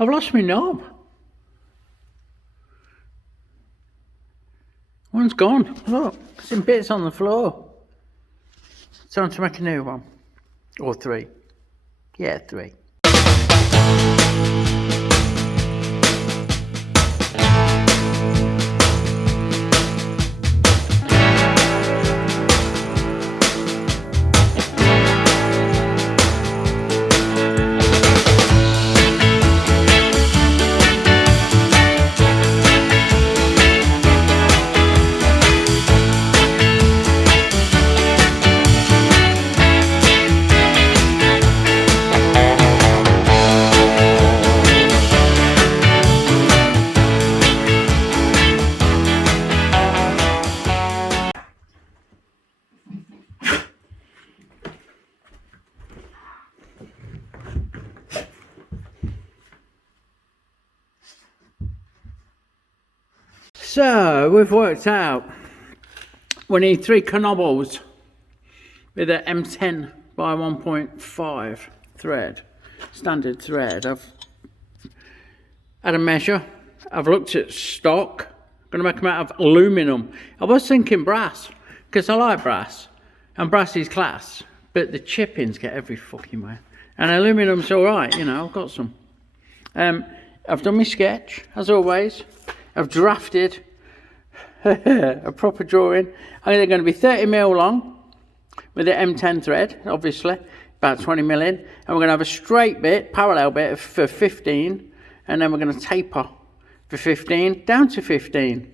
I've lost my knob. One's gone. Look, some bits on the floor. Time to make a new one. Or 3. Yeah, 3. So we've worked out we need 3 knobbles with an M10 by 1.5 thread, standard thread. I've had a measure, I've looked at stock, I'm going to make them out of aluminum. I was thinking brass, because I like brass, and brass is class, but the chippings get every fucking way. And aluminum's alright, you know, I've got some. I've done my sketch, as always. I've drafted a proper drawing. They're going to be 30mm long with the M10 thread, obviously, about 20mm in. And we're going to have a straight bit, parallel bit for 15, and then we're going to taper for 15 down to 15. And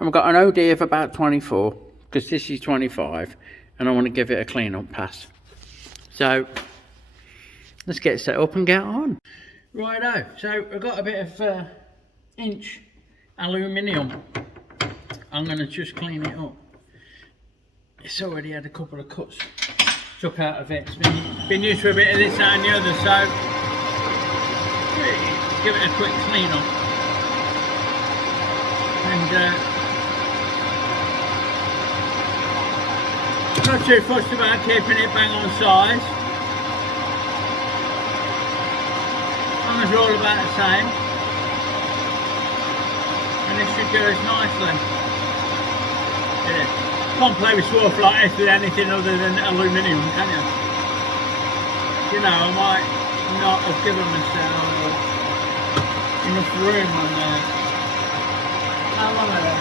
we've got an OD of about 24, because this is 25, and I want to give it a clean up pass. So let's get set up and get on. Righto, so I've got a bit of inch aluminium. I'm going to just clean it up. It's already had a couple of cuts took out of it. It's been used for a bit of this and the other, so give it a quick clean up. And not too fussed about keeping it bang on size. As long as they're all about the same. And this should do us nicely. Yeah. Can't play with swarf like this with anything other than aluminium, can you? You know, I might not have given myself enough room on there. How long are they?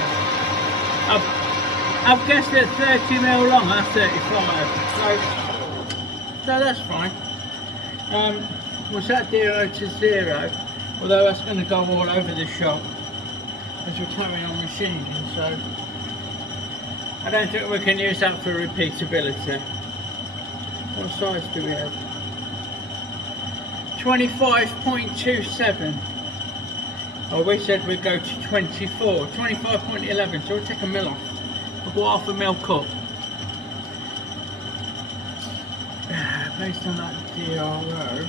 I've guessed at 30mm long, that's 35. So that's fine. We'll set 0 to 0, although that's going to go all over the shop as we're carrying on machining, so I don't think we can use that for repeatability. What size do we have? 25.27. Oh, we said we'd go to 24. 25.11, so we'll take a mil off. We'll go half a mil cut. Based on that DRO.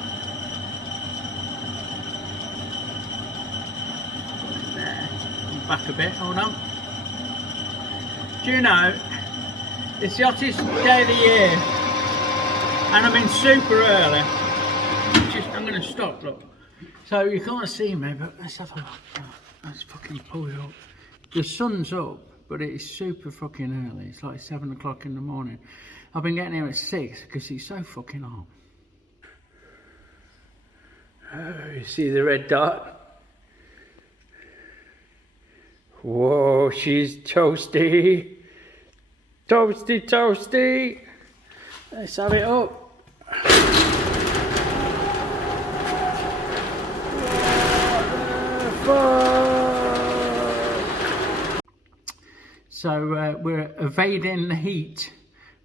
There. Back a bit, hold on. Do you know, it's the hottest day of the year, and I'm in super early. I'm going to stop, look. So you can't see me, but let's have a look. Oh, let's fucking pull it up. The sun's up, but it is super fucking early. It's like 7 o'clock in the morning. I've been getting here at 6 because it's so fucking hot. Oh, you see the red dot? Whoa, she's toasty. Toasty, toasty. Let's have it up. So we're evading the heat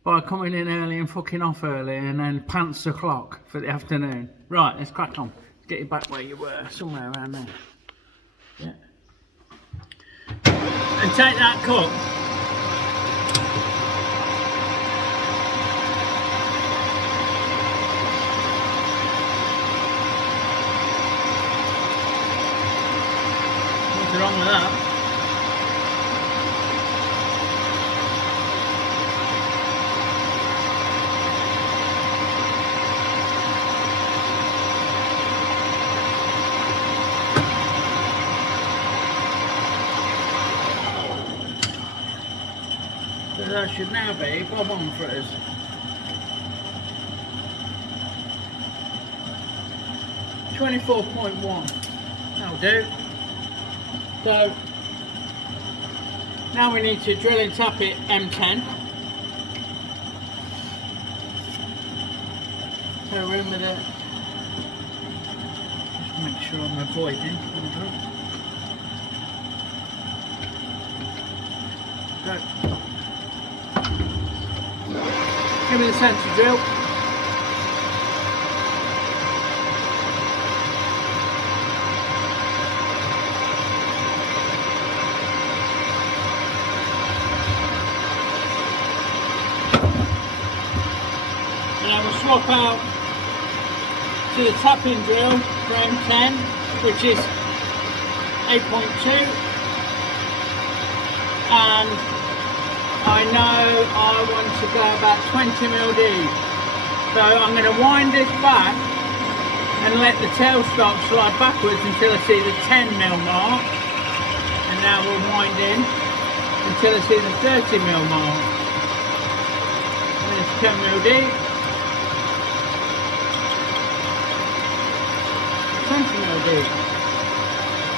by coming in early and fucking off early and then pants the clock for the afternoon. Right, let's crack on. Get you back where you were, somewhere around there. Yeah. And take that cut. What's wrong with that? that should now be bob on for us. .1. That'll do. So now we need to drill and tap it M10. So we're in with it. Just make sure I'm avoiding. Go. Give me the centre drill. And I will swap out to the tapping drill for M10, which is 8.2, and I know I want to go about 20mm deep, so I'm going to wind this back and let the tailstock slide backwards until I see the 10mm mark, and now we'll wind in until I see the 30mm mark, and it's 10mm deep. 20mm deep.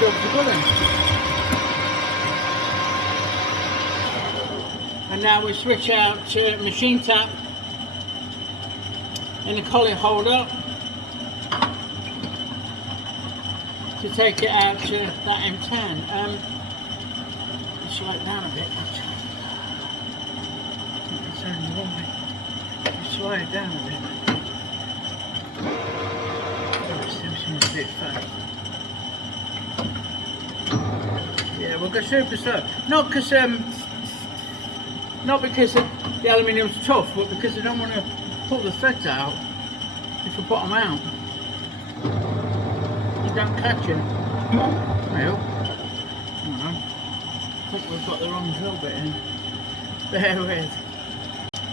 Job's a good one. And now we switch out to machine tap in the collet holder to take it out to that M10. Let's slow it down a bit actually. It's only one way. Slow it down a bit. A bit fast. Yeah, we'll go super slow. Not because the aluminium's tough, but because I don't want to pull the threads out if I put them out. You don't catch it. Well, I think we've got the wrong drill bit in. Bear with.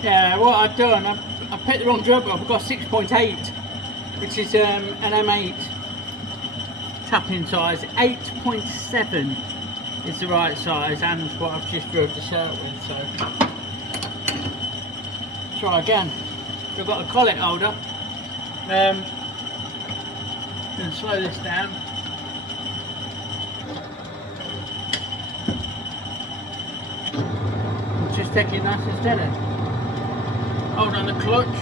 Yeah, what I've done, I picked the wrong drill bit up. I've got 6.8. which is an M8 tapping size. 8.7 is the right size, and what I've just drilled this out with, so try again. So I've got the collet holder. Going to slow this down. Just taking nice and steady. Hold on the clutch.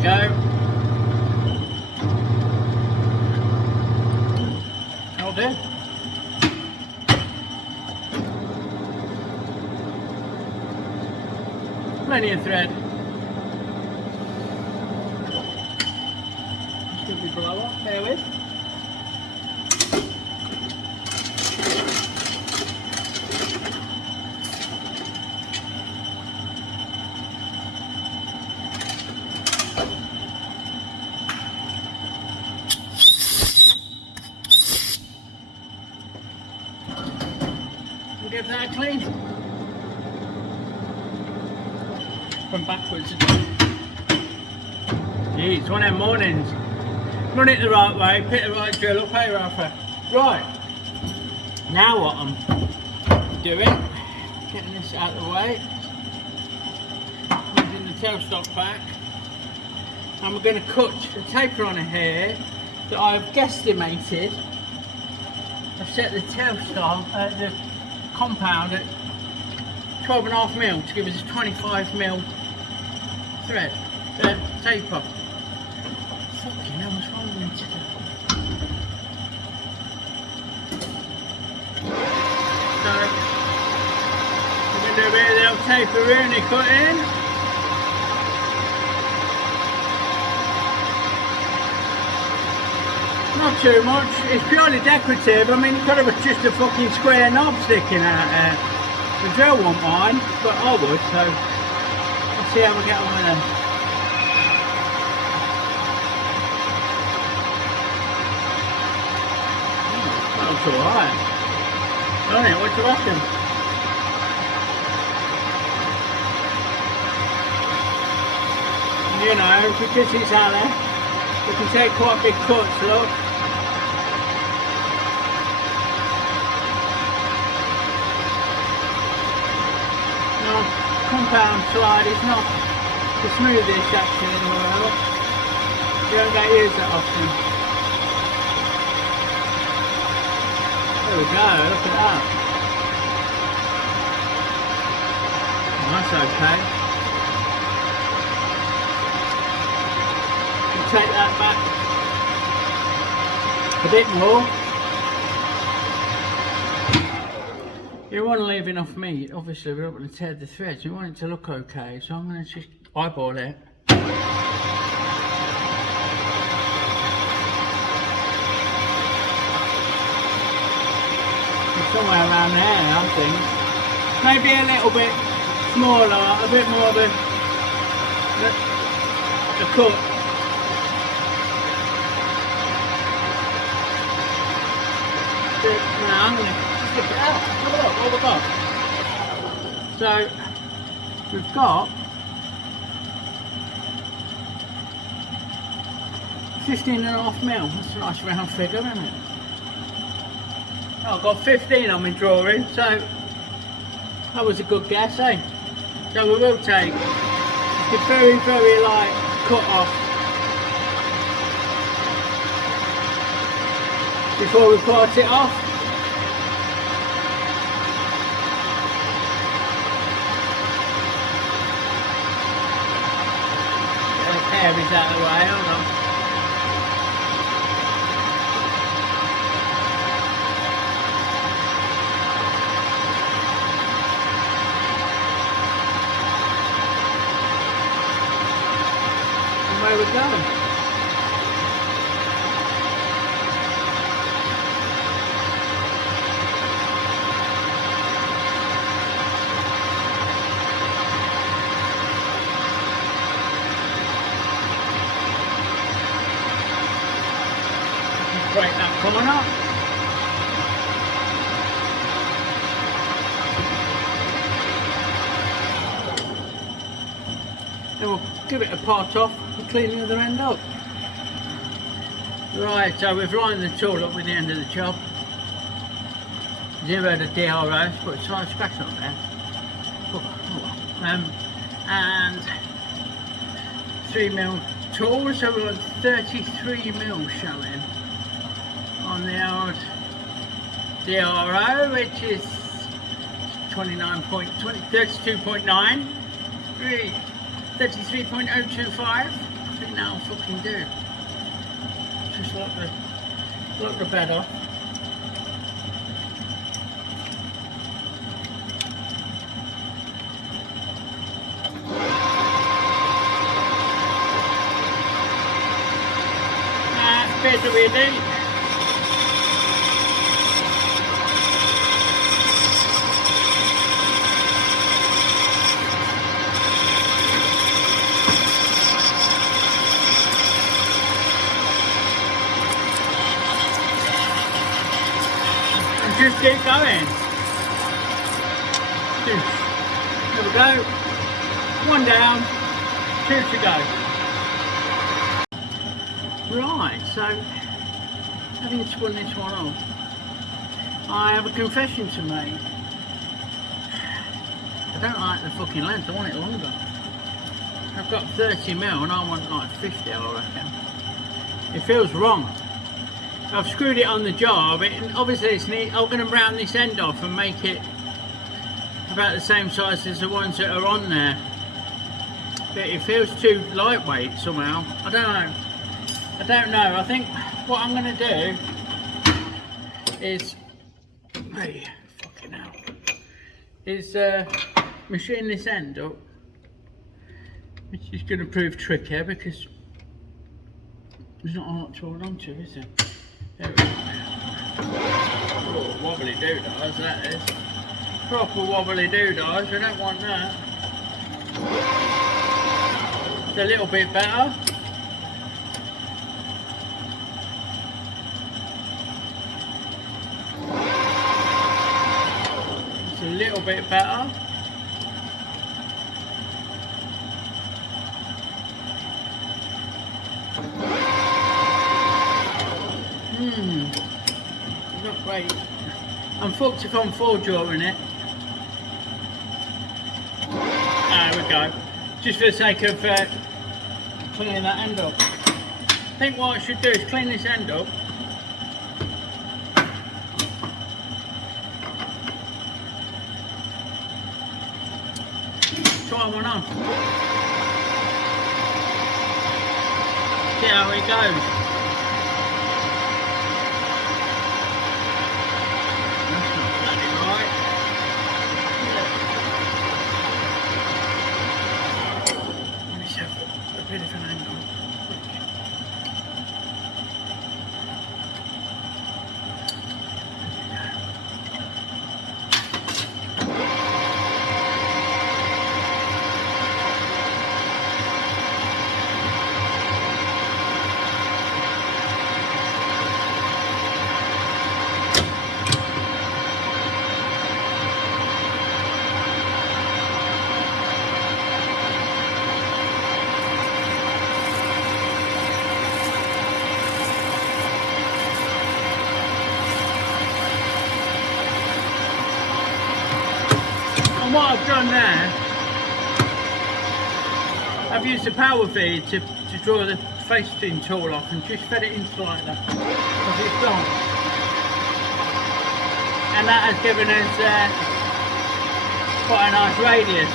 Go. That'll do. Plenty of thread. Should be below up, bear with. We'll get that clean. From backwards. Jeez, one of them mornings. Run it the right way, pick the right drill up, hey Ralphy. Right. Now what I'm doing, getting this out of the way, moving the tailstock back, and we're going to cut a taper on here that I've guesstimated. I've set the tailstock, the compound at 12.5mm to give us a 25mm thread, taper. Fucking hell, what's wrong with me today? So, we're going to do a bit of the old taper really cutting. Not too much, it's purely decorative. I mean, it could have just a fucking square knob sticking out there. The drill won't mind, but I would, so let's see how we get on with them. That looks alright. Don't it? What do you reckon? You know, because it's out there, we can take quite big cuts, look. compound slide is not the smoothest actually in the world. You don't get used that often. There we go, look at that. Oh, that's okay. We'll take that back a bit more. You want to leave enough meat, obviously we don't want to tear the threads, you want it to look okay, so I'm going to just eyeball it. Somewhere around there, I think. Maybe a little bit smaller, a bit more of a cut. Now I'm going to stick it out. Have a look what we've got. So we've got 15.5 mil. That's a nice round figure, isn't it? I've got 15 on my drawing, so that was a good guess, eh? So we will take the very, very light cut off before we part it off. Get the hairies out of the way, hold on. Where we're going. Break that coming up. Then we'll give it a part off and clean the other end up. Right, so we've lined the tool up with the end of the job. Zeroed the DRO, put a slight scratch on there. And 3mm tool, so we've got 33mm showing on the old DRO, which is 32.9. 33.025. I think that'll fucking do. Just lock the bed off. Bit of it in. Just keep going. There we go. One down, two to go. Right, so having spun this one off, I have a confession to make. I don't like the fucking length, I want it longer. I've got 30mm and I want like 50, I reckon. It feels wrong. I've screwed it on the job, obviously it's neat. I'm going to round this end off and make it about the same size as the ones that are on there. But it feels too lightweight somehow. I don't know. I think what I'm going to do is, hey, fucking hell, is machine this end up, which is going to prove tricky because there's not a lot to hold on to, is there? There we go. Oh, wobbly doodads, that is. Proper wobbly doodads, we don't want that. It's a little bit better. It's a little bit better. Not great. I'm fucked if I'm full drawing it. we go. Just for the sake of cleaning that end up. I think what I should do is clean this end up. Try one on. See how it goes. That's not bloody right. Let me just have a bit of an angle. And what I've done there, I've used the power feed to draw the facing tool off and just fed it into like that, because it's gone. And that has given us quite a nice radius.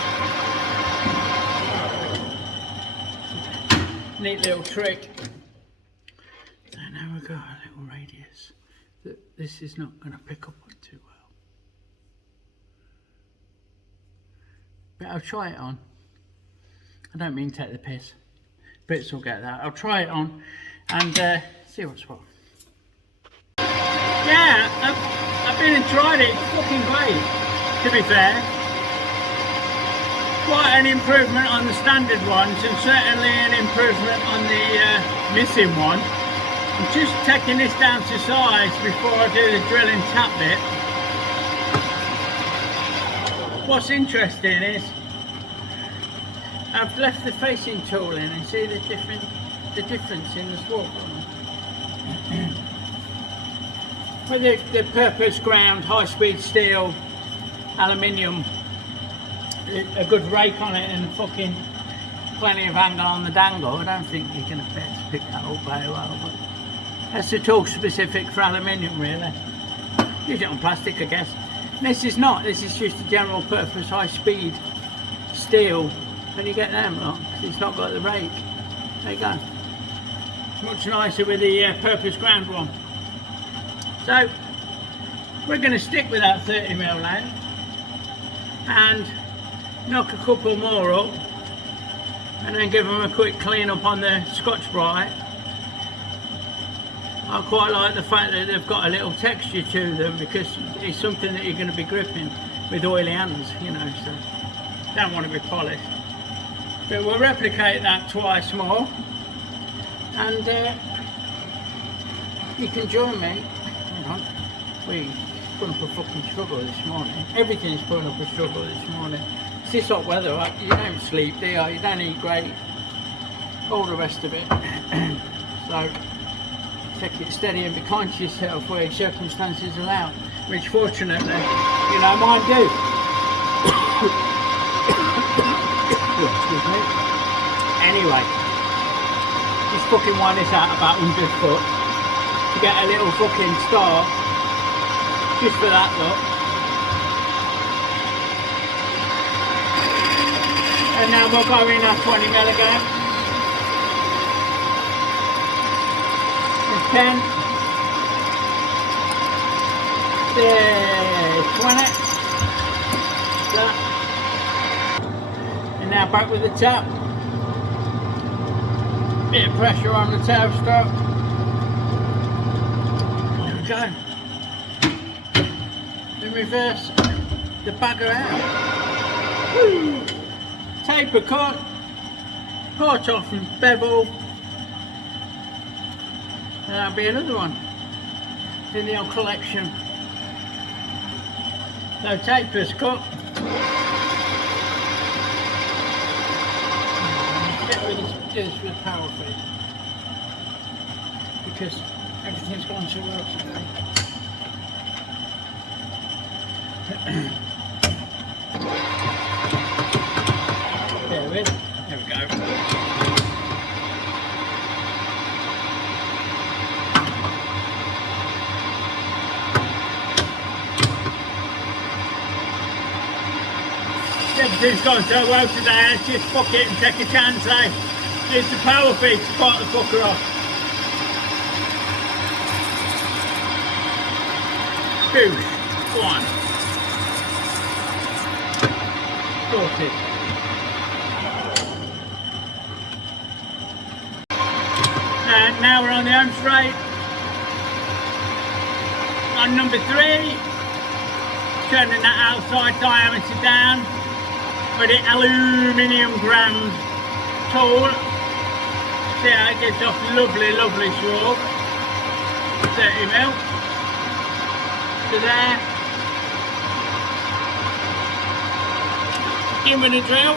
Neat little trick. So now we've got a little radius that this is not going to pick up on too well. But I'll try it on. I don't mean to take the piss. Brits will get that. I'll try it on and see what's what. Yeah, I've been and tried it. It's fucking great, to be fair. Quite an improvement on the standard ones, and certainly an improvement on the missing one. I'm just taking this down to size before I do the drill and tap bit. What's interesting is I've left the facing tool in and see the difference in the swap. With the purpose ground, high speed steel, aluminium, a good rake on it and fucking plenty of angle on the dangle, I don't think you're going to be able to pick that up very well. But that's the tool specific for aluminium really. Use it on plastic I guess. This is not, this is just a general purpose high speed steel, and you get them lot, it's not got the rake. There you go. Much nicer with the purpose ground one. So we're going to stick with that 30mm length and knock a couple more up and then give them a quick clean up on the Scotch-Brite. I quite like the fact that they've got a little texture to them, because it's something that you're going to be gripping with oily hands, you know, so don't want to be polished. But we'll replicate that twice more, and you can join me. Hang on. We put up a fucking struggle this morning. Everything's putting up a struggle this morning. It's this hot weather, you don't sleep, do you? You don't eat great, all the rest of it. So take it steady and be kind to yourself where circumstances allow, which fortunately, you know, mine do. Excuse me. Anyway, just fucking wind this out about 100 foot to get a little fucking start, just for that look. And now we're going at 20mm again. 10. There's 20. That. And now back with the tap. Bit of pressure on the tail stroke. There we go. Then reverse the bagger out. Woo! Taper cut. Part off and bevel. And that'll be another one in the old collection. No tapers cut. Get rid of this with power feed, because everything's gone to work today. with. There we go. Everything's gone so well today, let's just fuck it and take a chance, eh? Use the power feed to part the fucker off. Boosh. One. Sorted. And now we're on the home straight. On number 3. Turning that outside diameter down with the aluminium ground tool. See how it gets off lovely, lovely swab. 30mm to there. In with the drill.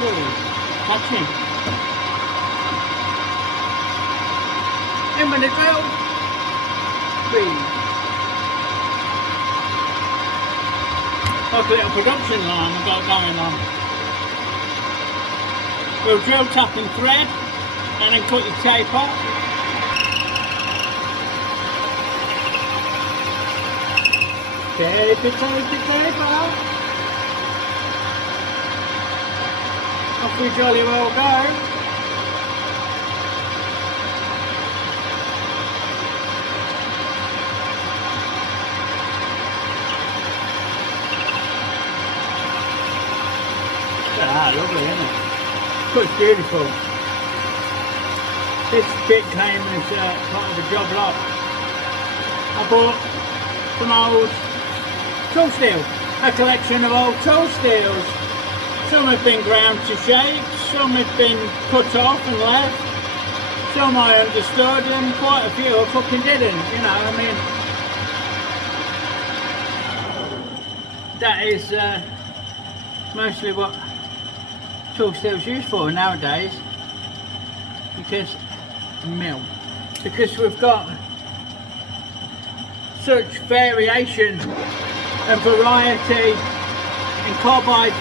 Whoa, touching. In with the drill. Like a little production line we've got going on. We'll drill tap and thread and then cut the tape off. Tape it off. Off we jolly well go. Lovely, isn't it? It's beautiful. This bit came as part of the job lot. I bought some old tool steel, a collection of old tool steels. Some have been ground to shape, some have been cut off and left, some I understood and quite a few I fucking didn't, you know, I mean, that is mostly what tool steel's used for nowadays, because we've got such variation and variety in carbide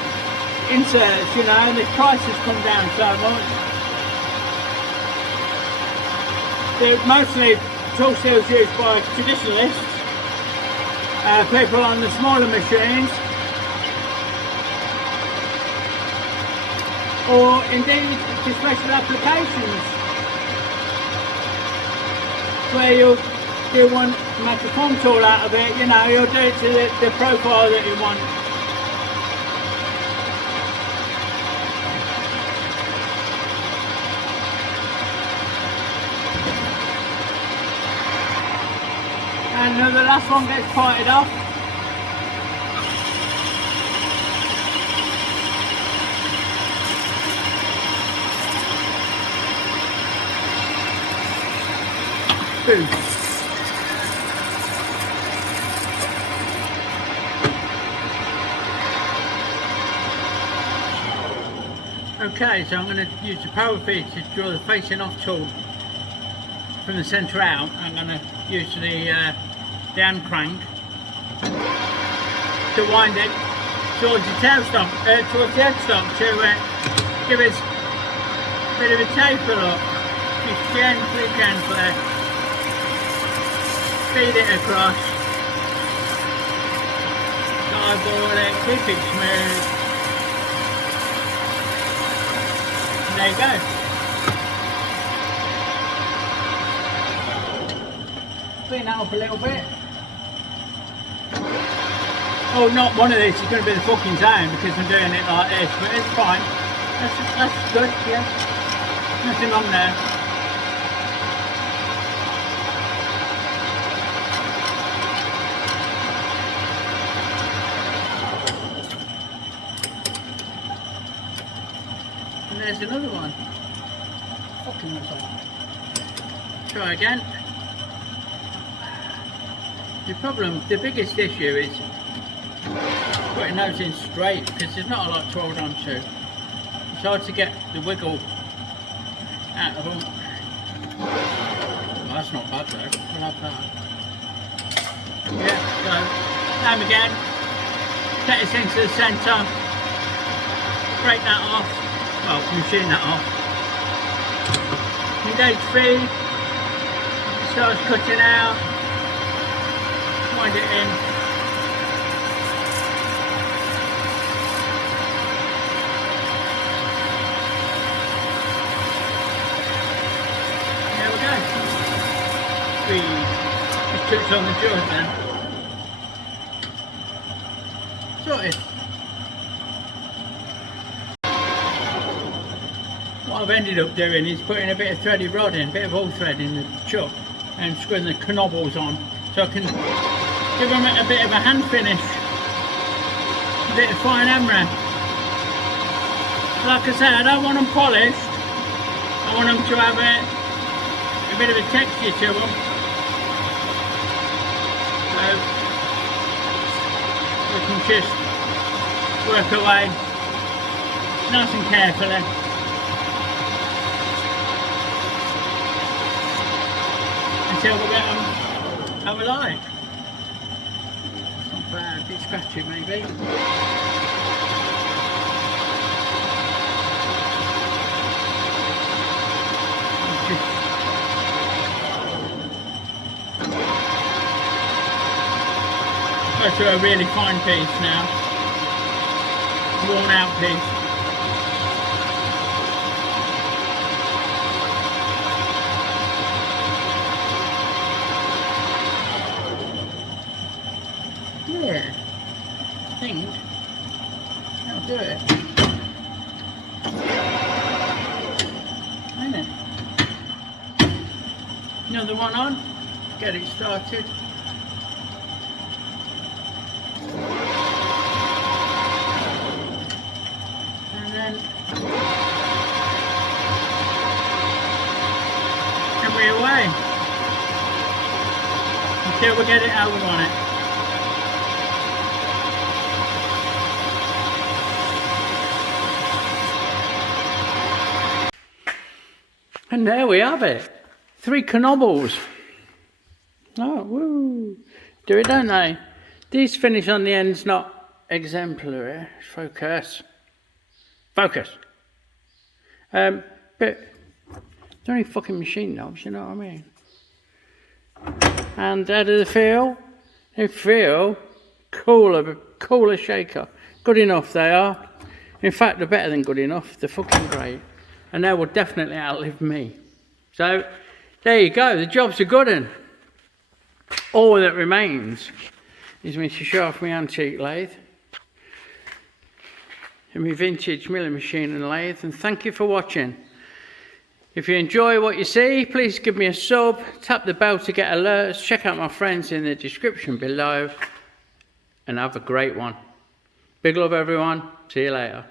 inserts, you know, and the price has come down so much. They're mostly tool steel's used by traditionalists, people on the smaller machines, or indeed to special applications where you want to make a form tool out of it, you know, you'll do it to the profile that you want. And the last one gets parted off. Boom. Okay, so I'm going to use the power feed to draw the facing off tool from the centre out. I'm going to use the hand crank to wind it towards the tailstock, towards the headstock to give us a bit of a taper up. Just gently, feed it across, eyeball it, keep it smooth, and there you go. Clean that up a little bit. Oh, not one of these is going to be the fucking zone because I'm doing it like this, but it's fine. That's good, yeah. Nothing wrong there. And there's another one. Fucking looks like. Try again. The biggest issue is putting those in straight because there's not a lot to hold on to. It's hard to get the wiggle out of them. Well, that's not bad though, I like that. Same again. Get this into the centre. Break that off. Well, machine that off. Engage feed. Starts cutting out. Wind it in. There we go. Feed. Just touch on the joint then. Sorted. What I've ended up doing is putting a bit of threaded rod in, a bit of all thread in the chuck and screwing the knobbles on so I can give them a bit of a hand finish, a bit of fine hammering. Like I said, I don't want them polished, I want them to have a bit of a texture to them. So we can just work away nice and carefully. Until we get them how we like. Not bad, a bit scratchy maybe. Go to a really fine piece now. Worn out piece. Yeah, I think that'll do it. Ain't it? Another one on, get it started. And then we're away until we get it how we want it. And there we have it. 3 knobbles. Oh, woo. Do it, don't they? These finish on the end's not exemplary. Focus. Focus. But they're only fucking machine knobs, you know what I mean? And how do they feel? They feel cooler shaker. Good enough they are. In fact, they're better than good enough. They're fucking great. And they will definitely outlive me. So, there you go, the job's a good one. All that remains is me to show off my antique lathe and my vintage milling machine and lathe. And thank you for watching. If you enjoy what you see, please give me a sub, tap the bell to get alerts, check out my friends in the description below, and have a great one. Big love everyone, see you later.